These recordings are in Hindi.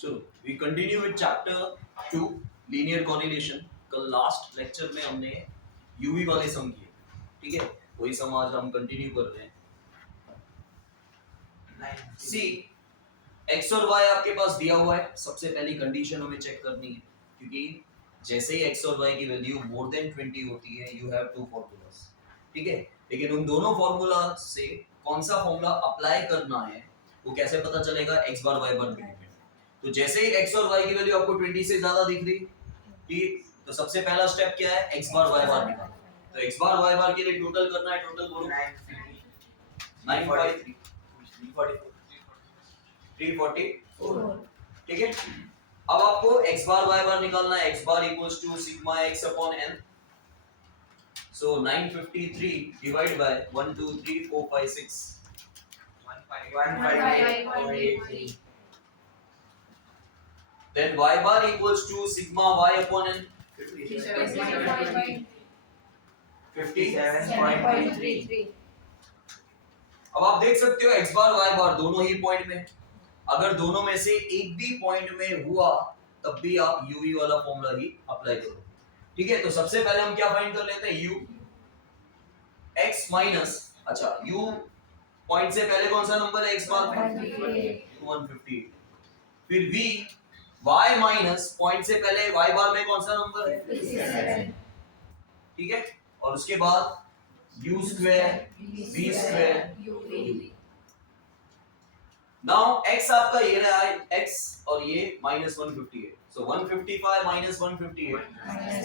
चलो we continue with chapter 2 linear correlation. कल लास्ट लेक्चर में हमने यूवी वाले सम किए, ठीक है, वही सम आज हम कंटिन्यू कर रहे हैं। सी एक्स और वाई आपके पास दिया हुआ है। सबसे पहली कंडीशन हमें चेक करनी है, क्योंकि जैसे ही एक्स और वाई की वैल्यू मोर देन 20 होती है यू हैव टू फॉर्मूलास, ठीक है। लेकिन उन दोनों फॉर्मूला से कौन सा फॉर्मूला अप्लाई करना है वो कैसे पता चलेगा? एक्स बार वाई बार डिपेंड। तो जैसे ही एक्स और वाई की वैल्यू आपको 20 से ज्यादा दिख रही, ठीक, तो सबसे पहला स्टेप क्या है? एक्स बार वाई बार निकालना। तो एक्स बार वाई बार के लिए टोटल करना है, टोटल बोलो 953 344, ठीक है। अब आपको x बार y बार निकालना है। x bar equals to sigma x upon n। So 953 divide by 1 2 3 4 5 6 158. Then y bar equals to sigma y upon n 57.33। अब आप देख सकते हो x बार y बार दोनों ही पॉइंट में, अगर दोनों में से एक भी पॉइंट में हुआ तब भी आप uv वाला फॉर्मूला ही अप्लाई करो, ठीक है। तो सबसे पहले हम क्या फाइंड कर लेते हैं? u x माइनस, अच्छा u पॉइंट से पहले कौन सा नंबर है? x बार में 158। फिर v y माइनस पॉइंट से पहले y बार में कौन सा नंबर है? 57, ठीक है। और उसके बाद u square v square u। Now x आपका ये रहा है x और ये minus 158। So 155 minus 158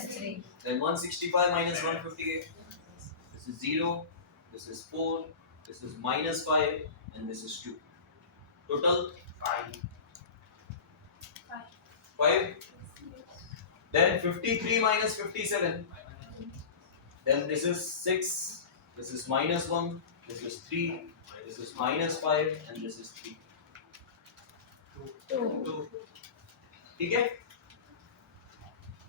-3, then 165 minus 158, this is 0, this is 4, this is -5 and this is 2, total 5. Then 53 minus 57, then this is 6, this is -1, this is 3, this is -5 and this is 3, 2, ठीक है।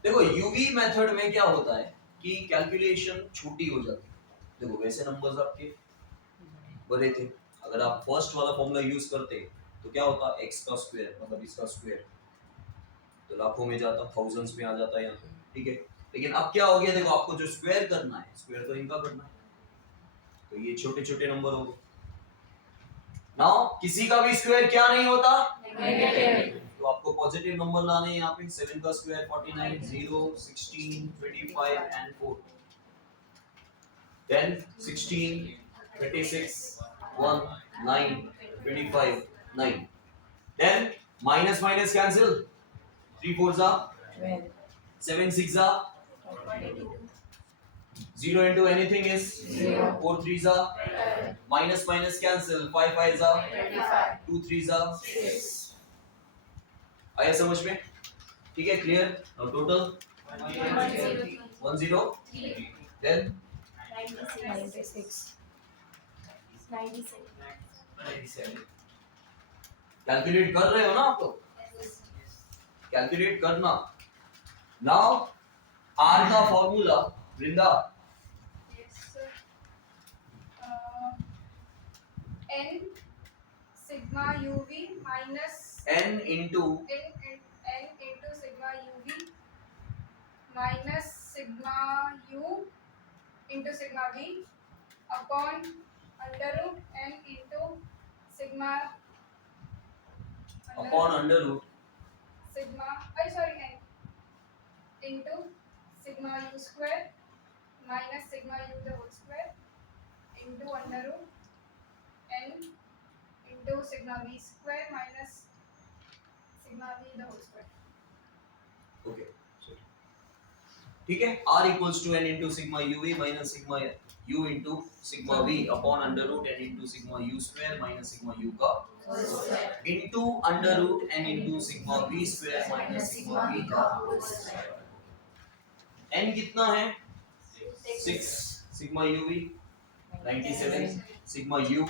देखो यूवी मेथड में क्या होता है कि कैलकुलेशन छोटी हो जाती है। देखो वैसे नंबर्स आपके बड़े थे, अगर आप फर्स्ट वाला फॉर्मूला यूज करते तो क्या होता? x का स्क्वायर मतलब इसका स्क्वायर, तो लाखों में जाता, थाउजेंड्स में आ जाता है यहाँ पे, ठीक है। लेकिन अब क्या हो गया? देखो आपको जो स्क्वायर करना है, स्क्वायर तो इनका करना है, तो ये छोटे छोटे नंबर हो गए। नाउ किसी का भी स्क्वायर क्या नहीं होता? नेगेटिव। तो आपको पॉजिटिव नंबर लाने हैं यहाँ पे। 7 का square 49, 0, 16, 25 and 4, then 16, 36, 1, 9, 25, 9, then minus minus cancel, 3 4s are 12, 7 6s are 0 into anything is 0, 4 3s are 12, minus minus cancel, 5 5s are 25, 2 3s are 6। आया समझ में? ठीक है, clear. Now total 103, then 96, 97। Calculate कर रहे हो ना आप? तो कैलकुलेट करना। नाउ आर का formula Vrinda, n sigma uv minus n into sigma uv minus sigma u into sigma v upon under root n into sigma upon under root sigma n into sigma u square minus sigma u the whole square into under root n into sigma v square minus sigma v the whole square। Okay, ठीक है। r equals to n into sigma uv minus sigma u into sigma v upon under root n into sigma u square minus sigma u का into under root n into sigma v square minus sigma v का n कितना है? 6, sigma uv 97, sigma u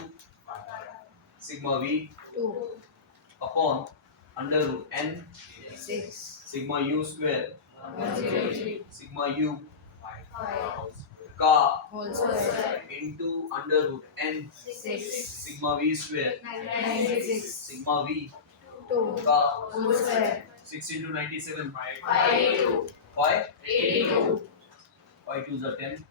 sigma v 2 upon under root n 6, sigma u square 103, sigma u 5 का whole square into under root n 6, sigma v square 96, sigma v 2 का whole square 6 into 97 582 5 82 5 2s are 10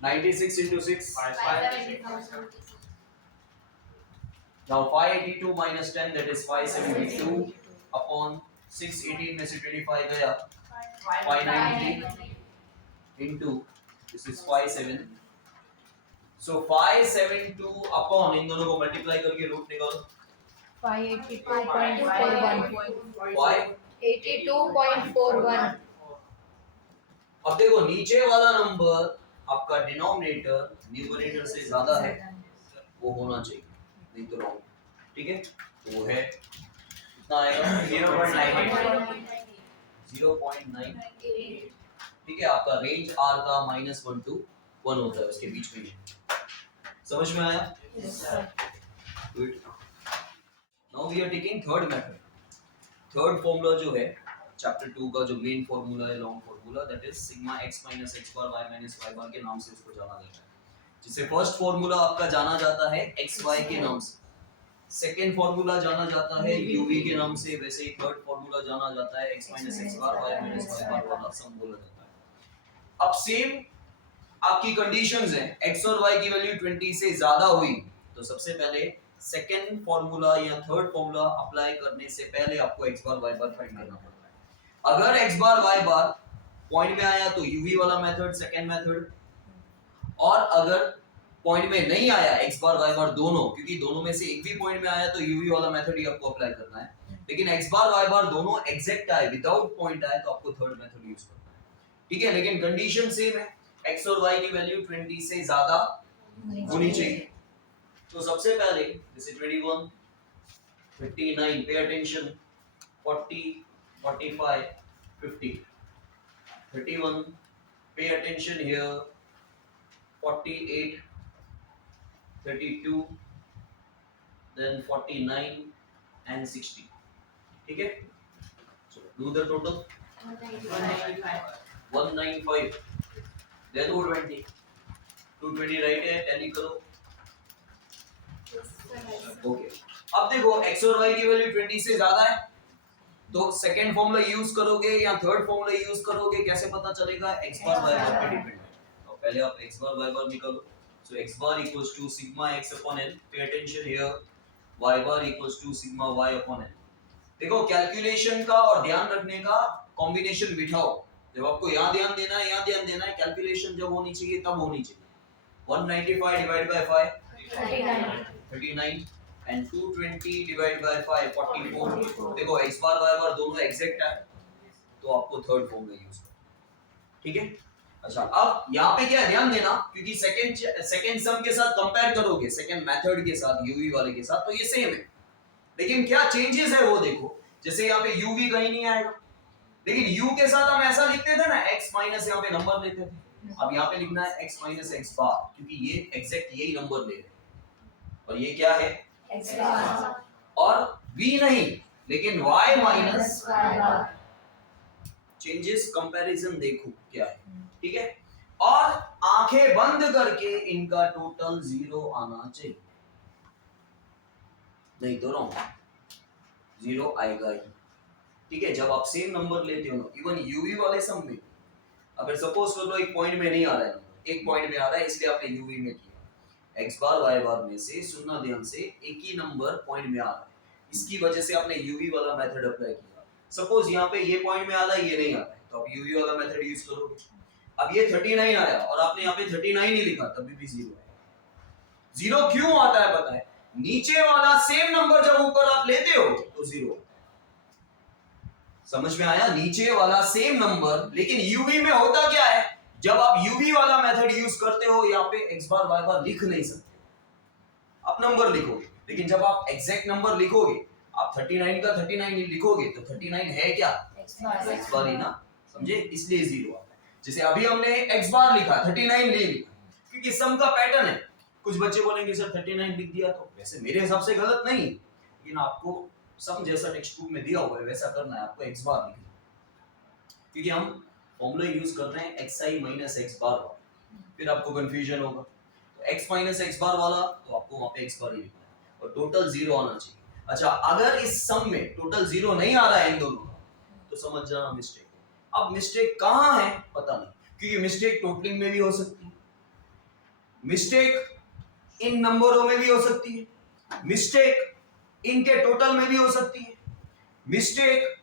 96 into 6 574 now 582 minus 10 that is 572 upon 618 में से 25 गया 590 into this is 57 so 572 upon इन दोनों को मल्टीप्लाई करके रूट निकालो 582.41 82.41 अब देखो नीचे वाला नंबर आपका डिनोमिनेटर न्यूमरेटर से ज्यादा है वो होना चाहिए नहीं तो रॉन्ग ठीक है तो वो है कितना आएगा 0.98 ठीक है आपका रेंज आर का -1 to 1 होता है उसके बीच में समझ में आया yes sir good now we are taking third method third formula जो है चैप्टर 2 का जो मेन फॉर्मूला है long formula that is sigma x - x bar y - y bar के नाम से उसको जाना जाता है जिसे फर्स्ट फॉर्मूला आपका जाना जाता है xy के नाम से सेकेंड फॉर्मूला जाना जाता है uv के नाम से वैसे ही थर्ड फॉर्मूला जाना जाता है x - x bar y - y बार वाला सम बोला जाता है अब सेम आपकी कंडीशंस हैं x और y की वैल्यू 20 से ज्यादा हुई तो सबसे पहले सेकेंड फॉर्मूला या थर्ड फॉर्मूला अप्लाई करने से पहले आपको x बार y बार फाइंड करना पड़ता है अगर x बार y बार पॉइंट में आया तो uv वाला मेथड सेकेंड मेथड और अगर पॉइंट में नहीं आया x बार y बार दोनों क्योंकि दोनों में से एक भी पॉइंट में आया तो uv वाला मेथड ही आपको अप्लाई करना है लेकिन x बार y बार दोनों एग्जैक्ट आए विदाउट पॉइंट आए तो आपको थर्ड मेथड यूज करना है ठीक है लेकिन कंडीशन सेम है x और y की वैल्यू 20 से ज्यादा होनी चाहिए तो सबसे पहले जैसे 21 59 pay attention 40 45 50 31 pay attention here 48 32 then 49 and 60 ठीक है so do the total 195 then 220 220 right है टैली करो ओके अब देखो x और y की वैल्यू 20 से ज्यादा है तो सेकंड फॉर्मूला यूज करोगे या थर्ड फॉर्मूला यूज करोगे कैसे पता चलेगा x बार y बार पे डिपेंड है तो पहले आप x बार y बार निकालो so x bar equals to sigma x upon n पे attention here y bar equals to sigma y upon n देखो कैलकुलेशन का और ध्यान रखने का कॉम्बिनेशन बिठाओ जब आपको यहाँ ध्यान देना है कैलकुलेशन जब होनी चाहिए तब होनी चाहिए 195 divide by 5 39 and 220 divided by 5 44 देखो x बार y बार दोनों एग्जैक्ट है तो आपको थर्ड फॉर्मूला यूज करना ठीक है अच्छा अब यहाँ पे क्या है ध्यान देना क्योंकि सेकंड सम के साथ कंपेयर करोगे सेकंड मेथड के साथ uv वाले के साथ तो ये सेम है लेकिन क्या चेंजेस है वो देखो जैसे यहाँ पे uv कहीं नहीं आएगा लेकिन u के साथ हम ऐसा लिखते थे ना x माइनस यहाँ पे नंबर लेते थे अब यहाँ पे लिखना है x माइनस x बार क्योंकि ये एग्जैक्ट यही नंबर ले रहे हैं और ये क्या है x बार और v नहीं लेकिन y माइनस y बार चेंजेस कंपैरिजन देखो क्या है ठीक है और आंखें बंद करके इनका टोटल 0 आना चाहिए नहीं तो रॉन्ग 0 आएगा ही ठीक है जब आप सेम नंबर लेते हो ना इवन uv वाले सम में अगर सपोज कर लो एक पॉइंट में नहीं आ रहा है एक पॉइंट में आ रहा है इसलिए आपने uv में किया x बार y बार में से सुनना ध्यान से एक ही नंबर पॉइंट में आ रहा है इसकी वजह से आपने uv वाला मेथड अप्लाई किया सपोज यहाँ पे ये पॉइंट में आ रहा है ये नहीं आ रहा है तो आप uv वाला मेथड यूज करोगे अब ये 39 आया और आपने यहाँ पे 39 ही लिखा तभी भी 0 आएगा 0 क्यों आता है पता है नीचे वाला सेम नंबर जब ऊपर आप लेते हो तो 0 समझ में आया नीचे वाला सेम नंबर लेकिन uv में होता क्या है जब आप uv वाला मेथड यूज करते हो यहाँ पे x बार y बार लिख नहीं सकते आप नंबर लिखोगे लेकिन जब आप एग्जैक्ट नंबर लिखोगे आप 39 का 39 लिखोगे तो 39 है क्या x बार ही ना समझे इसलिए 0 आता है जैसे अभी हमने x बार लिखा 39 नहीं लिखा क्योंकि सम का पैटर्न है कुछ बच्चे बोलेंगे सर 39 लिख दिया तो वैसे मेरे हिसाब से गलत नहीं लेकिन आपको सम जैसा टेक्स्ट बुक में दिया हुआ है वैसा करना है आपको x बार लिखना क्योंकि हम फॉर्मूला यूज कर रहे हैं xi - x बार फिर आपको कंफ्यूजन होगा तो x माइनस एक्स बार वाला तो आपको वहां पे x बार ही लिखना है और टोटल 0 आना चाहिए। अच्छा अगर इस सम में टोटल 0 नहीं आ रहा है इन दोनों का तो समझ जाना मिस्टेक है। अब मिस्टेक कहां है पता नहीं, क्योंकि मिस्टेक टोटलिंग में भी हो सकती है, मिस्टेक इन नंबरों में भी हो सकती है, मिस्टेक इनके टोटल में भी हो सकती है, मिस्टेक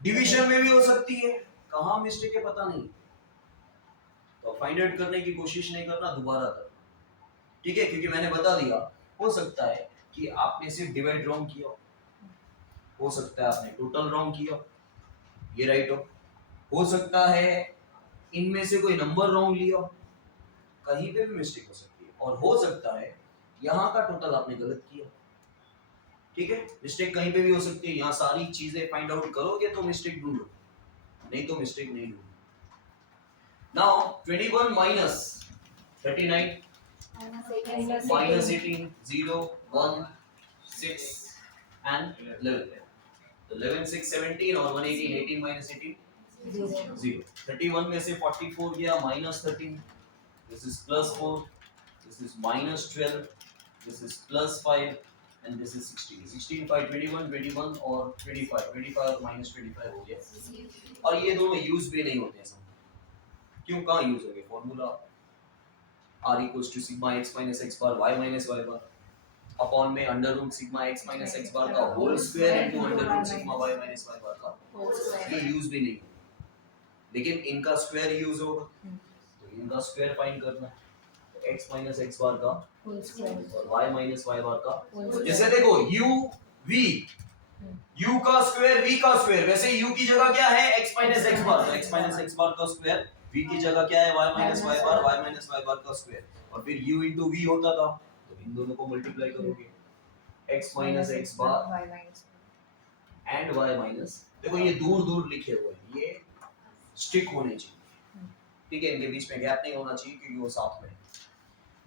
डिवीजन में भी हो सकती है। कहां मिस्टेक है पता नहीं, तो फाइंड आउट करने की कोशिश नहीं करना, दोबारा करना, ठीक है? क्योंकि मैंने बता दिया हो सकता है कि आपने सिर्फ डिवाइड रॉन्ग किया हो सकता है आपने टोटल रॉन्ग किया, ये राइट हो सकता है इनमें से कोई नंबर रॉन्ग लिया, कहीं पे भी मिस्टेक हो सकती है, और हो सकता है यहाँ का टोटल आपने गलत किया, ठीक है? मिस्टेक कहीं पे भी हो सकती है, यहाँ सारी चीजें फाइंड आउट करोगे तो मिस्टेक ढूंढो, नहीं तो मिस्टेक नहीं ढूंढो। नाउ 21 माइनस 39 minus 18 0 1 6 and 11, तो 11 6 17 और 1 18, 18 minus 18 0, 31 में से 44 गया minus 13, this is plus 4, this is minus 12, this is plus 5 and this is 16, 16 5 21 21 और 25 और minus 25 हो गया, और ये दोनों यूज भी नहीं होते हैं, क्यों कहाँ यूज हो गए? Formula r equals to sigma x minus x bar y minus y bar upon में under root sigma x minus x bar का whole square into under root sigma y minus y bar का, ये यूज भी नहीं, लेकिन इनका स्क्वायर यूज होगा, तो इनका स्क्वायर फाइंड करना है, तो x minus x bar का और y minus y bar का, जैसे देखो u v, u का स्क्वायर v का स्क्वायर, वैसे u की जगह क्या है x minus x bar, तो x minus x bar का स्क्वायर, v की जगह क्या है y minus y bar का स्क्वायर, और फिर u into v होता था, तो इन दोनों को मल्टीप्लाई करोगे x minus x bar and y minus, देखो ये दूर दूर लिखे हुए हैं, ये स्टिक होने चाहिए, ठीक है? इनके बीच में गैप नहीं होना चाहिए क्योंकि वो साथ में है।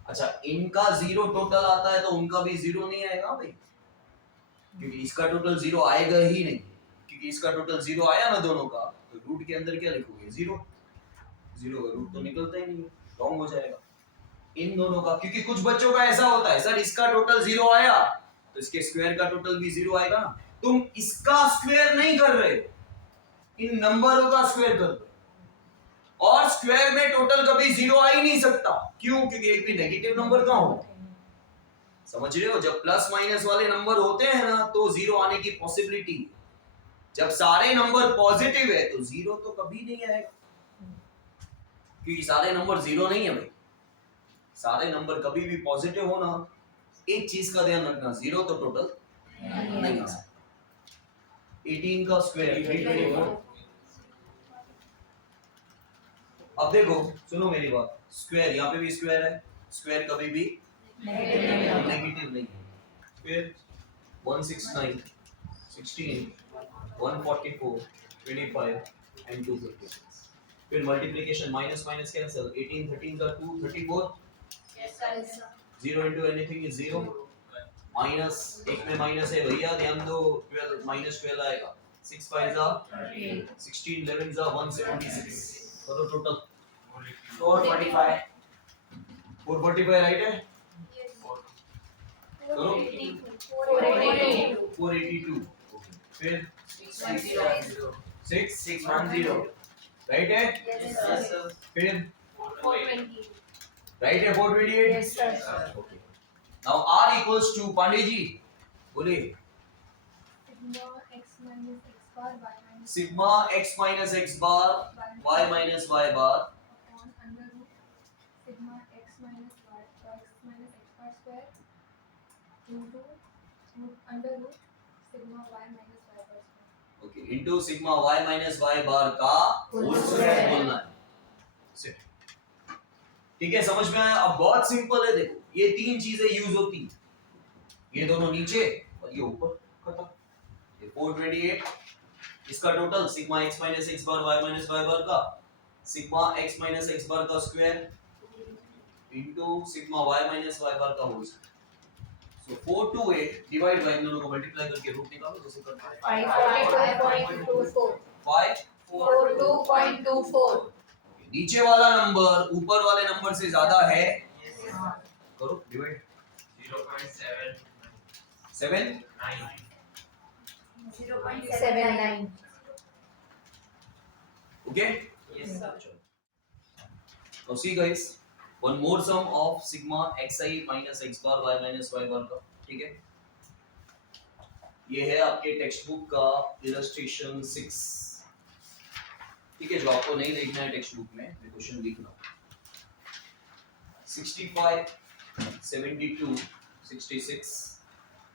अच्छा इनका 0 टोटल आता है तो उनका भी 0 नहीं आएगा भाई, क्योंकि इसका टोटल 0 आएगा ही नहीं, क्योंकि इसका टोटल 0 आया ना दोनों का, तो रूट के अंदर क्या लिखोगे? 0 का रूट तो निकलता ही नहीं, रॉन्ग हो जाएगा इन दोनों का, क्योंकि कुछ बच्चों का ऐसा होता है सर इसका टोटल 0 आया तो इसके स्क्वायर का टोटल भी 0 आएगा ना, तुम इसका स्क्वायर नहीं कर रहे, इन नंबरों का स्क्वायर कर रहे हो, और स्क्वायर में टोटल कभी 0 आ ही नहीं सकता, क्यों? क्योंकि एक भी नेगेटिव नंबर कहां होता है, समझ रहे हो? जब प्लस माइनस वाले नंबर होते हैं ना तो 0 आने की पॉसिबिलिटी, जब सारे नंबर पॉजिटिव है तो 0 तो कभी नहीं आएगा, क्योंकि सारे नंबर 0 नहीं है भाई, सारे नंबर कभी भी पॉजिटिव हो ना, एक चीज का ध्यान रखना, 0 तो टोटल नहीं आ सकता। 18 का स्क्वायर 324, अब देखो सुनो मेरी बात, स्क्वायर यहाँ पे भी स्क्वायर है, स्क्वायर कभी भी नेगेटिव नहीं है, फिर 169 16 144 25 and 256, फिर मल्टीप्लिकेशन माइनस माइनस कैंसिल, 18 13 का 2 34, 0 into anything is 0, माइनस एक में माइनस है भैया ध्यान दो, 12 minus 12 आएगा, 6 5 जा 16 11 जा 176, करो टोटल 445, 445 राइट है, करो 482, फिर 610 राइट है, फिर राइट है 428, okay. Now r equals to Pandey ji बोलिए, sigma x minus x bar y minus y bar sigma x minus y minus x bar square into under root sigma y minus y bar square, okay, into sigma y minus y bar का होल स्क्वायर बोलना है, ठीक है? समझ में आया? अब बहुत सिंपल है, देखो ये तीन चीजें यूज होती हैं, ये दोनों नीचे और ये ऊपर, खत्म। ये 428, इसका total sigma x minus x bar y minus y bar का sigma x minus x bar का square into sigma y minus y bar का whole square, so 428 divide by, इन दोनों को मल्टीप्लाई करके रूट निकालो, जैसे करते हैं 542.24, नीचे वाला नंबर ऊपर वाले नंबर से ज्यादा है, करो divide 0.79 0.79. okay yes sir now see guys one more sum of sigma xi minus x bar y minus y bar का ठीक है ये है आपके टेक्स्ट बुक का इलस्ट्रेशन 6 ठीक है जो आपको नहीं देखना है टेक्स्ट बुक में मैं क्वेश्चन लिख रहा हूँ 65 72 66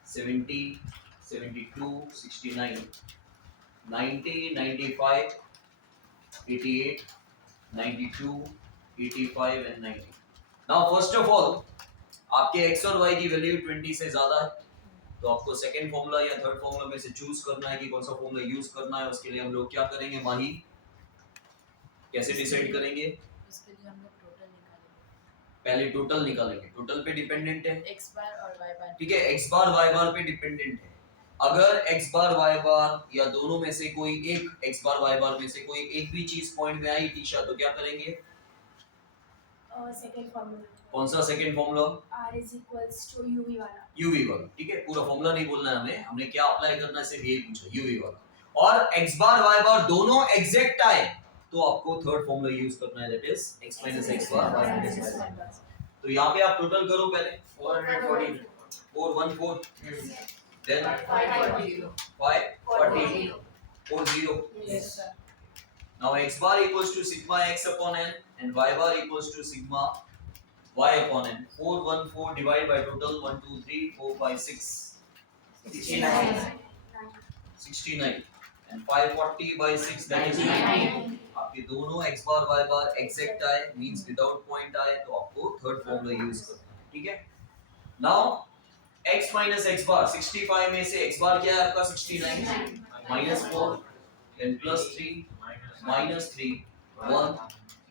70 72 69 90 95 88 92 85 and 90 now first of all आपके x और y की वैल्यू 20 से ज्यादा है तो आपको सेकंड फॉर्मूला या थर्ड फॉर्मूला में से चूज करना है कि कौन सा फॉर्मूला यूज करना है उसके लिए हम लोग क्या करेंगे माही कैसे डिसाइड करेंगे उसके लिए हम लोग टोटल निकालेंगे पहले टोटल निकालेंगे टोटल पे डिपेंडेंट है x बार और y बार ठीक है x बार y बार पे डिपेंडेंट है अगर x बार y बार या दोनों में से कोई एक x बार y बार में से कोई एक भी चीज पॉइंट में आई टीशा तो क्या करेंगे सेकंड फॉर्मूला कौन सा second formula r is equals to uv वाला uv वाला ठीक है पूरा फॉर्मूला नहीं बोलना है हमने क्या अप्लाई करना है सिर्फ यही पूछा uv वाला और x बार y बार दोनों एग्जैक्ट आए तो आपको थर्ड फॉर्मूला यूज करना है that is x x bar y y बार तो यहाँ पे आप टोटल करो पहले 440 414 then 540 540 40 yes sir now x bar equals to sigma x upon n and y bar equals to sigma y upon n 414 divided by total 1 2 3 4 5 6 69 and 540 by 6 that is 90 आपके दोनों x बार y बार एग्जैक्ट आए मींस विदाउट पॉइंट आए तो आपको थर्ड फॉर्मूला यूज करना है ठीक है now x minus x bar 65 में से x bar क्या है आपका 69 minus 4 then plus 3 minus 3 1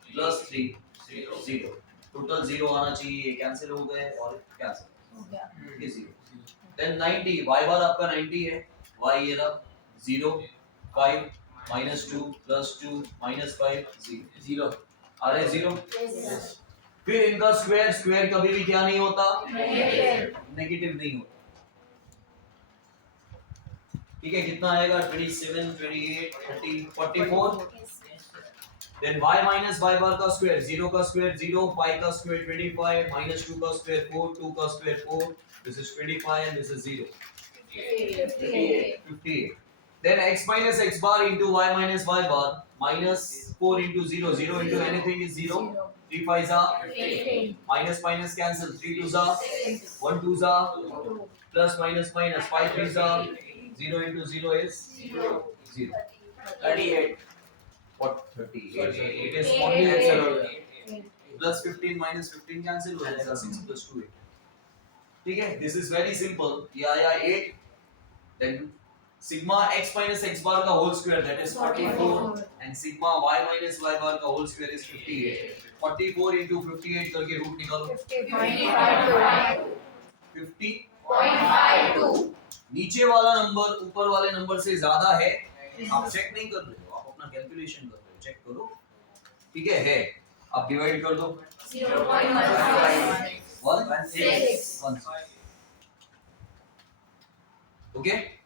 plus 3 0 total 0 आना चाहिए ये कैंसिल हो गए और कैंसिल हो गया ये 0 then 90 y bar आपका 90 है y ये रहा 0 5 minus 2 plus 2 minus 5 0 आ रहा है 0 yes फिर इनका स्क्वायर स्क्वायर कभी भी क्या नहीं होता नेगेटिव नहीं होता ठीक है कितना आएगा 27 28 30 44 then y minus y bar का स्क्वायर 0 का स्क्वायर 0 5 का स्क्वायर 25 minus 2 का स्क्वायर 4 2 का square 4 this is 25 and this is 0 58 then x minus x bar into y minus y bar minus 4 into 0 0 into anything is 0 3 5s are minus minus cancel 3 2s are 1 2s are plus minus minus 5 3s are 0 into 0 is 0 38 what 38 it is only answer plus 15 minus 15 cancel हो जाएगा 6 plus 2 8 ठीक है this is very simple ये आया 8 then sigma x minus x bar का whole square that is 44 and sigma y minus y bar का whole square is 58 44 into 58 करके रूट निकालो 50 नीचे वाला नंबर ऊपर वाले नंबर से ज्यादा है आप चेक नहीं कर रहे हो आप अपना कैलकुलेशन कर रहे हो चेक करो ठीक है आप डिवाइड कर दो 1 6 ओके